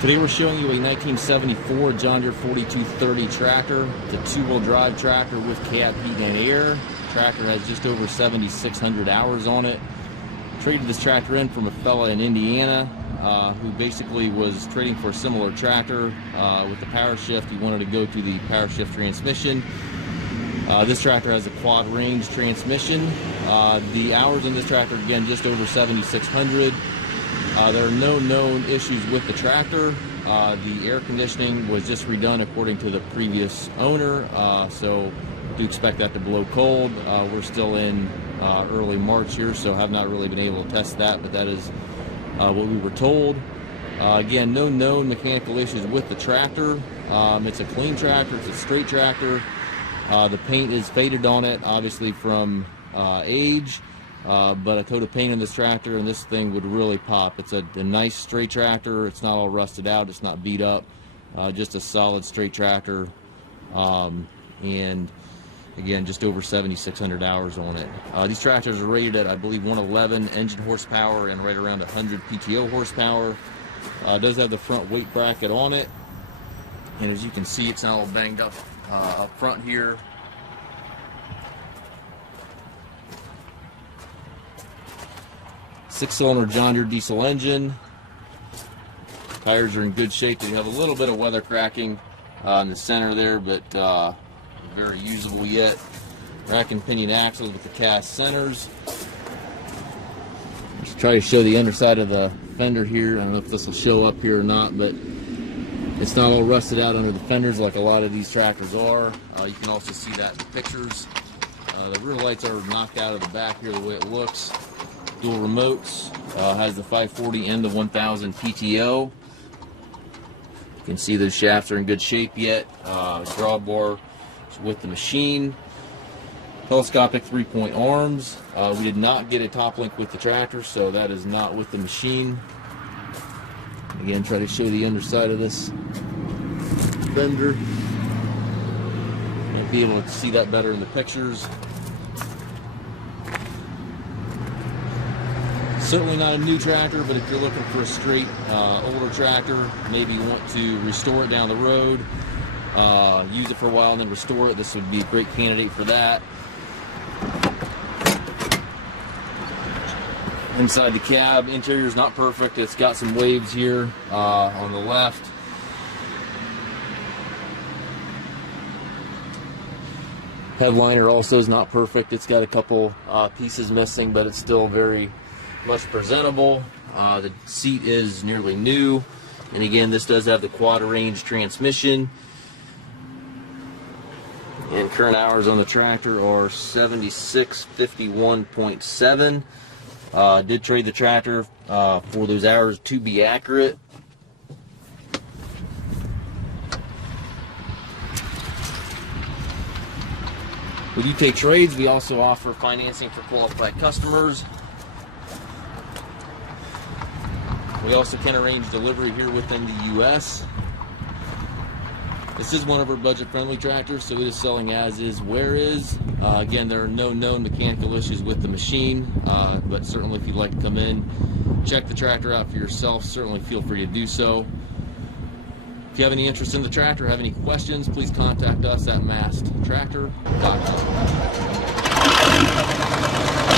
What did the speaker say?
Today we're showing you a 1974 John Deere 4230 tractor. It's a two-wheel drive tractor with cab heat and air. The tractor has just over 7,600 hours on it. Traded this tractor in from a fella in Indiana who basically was trading for a similar tractor with the power shift. He wanted to go to the power shift transmission. This tractor has a quad range transmission. The hours in this tractor, again, just over 7,600. There are no known issues with the tractor. The air conditioning was just redone according to the previous owner, so do expect that to blow cold. We're still in early March here, so have not really been able to test that, but that is what we were told. Again, no known mechanical issues with the tractor. It's a clean tractor, it's a straight tractor. The paint is faded on it, obviously from age. But a coat of paint in this tractor and this thing would really pop. It's a nice straight tractor. It's not all rusted out. It's not beat up. Just a solid straight tractor. And again, just over 7,600 hours on it. These tractors are rated at, I believe, 111 engine horsepower and right around 100 PTO horsepower. It does have the front weight bracket on it. And as you can see, it's not all banged up front here. Six-cylinder John Deere diesel engine. Tires are in good shape. They have a little bit of weather cracking in the center there, but very usable yet. Rack and pinion axles with the cast centers. Let's try to show the underside of the fender here. I don't know if this will show up here or not, but it's not all rusted out under the fenders like a lot of these tractors are. You can also see that in the pictures. The rear lights are knocked out of the back here the way it looks. Dual remotes, has the 540 and the 1000 PTO. You can see the shafts are in good shape yet. Drawbar with the machine. Telescopic 3-point arms. We did not get a top link with the tractor, so that is not with the machine. Again, try to show the underside of this fender. You'll be able to see that better in the pictures. Certainly not a new tractor, but if you're looking for a straight older tractor, maybe you want to restore it down the road, use it for a while and then restore it, this would be a great candidate for that. Inside the cab, interior is not perfect. It's got some waves here on the left. Headliner also is not perfect. It's got a couple pieces missing, but it's still very much presentable. The seat is nearly new, and again, this does have the quad range transmission. And current hours on the tractor are 7651.7. Did trade the tractor for those hours to be accurate. We do take trades. We also offer financing for qualified customers. We also can arrange delivery here within the U.S. This is one of our budget-friendly tractors, so it is selling as is, where is. Again, there are no known mechanical issues with the machine, but certainly if you'd like to come in, check the tractor out for yourself, certainly feel free to do so. If you have any interest in the tractor, have any questions, please contact us at massedtractor.com.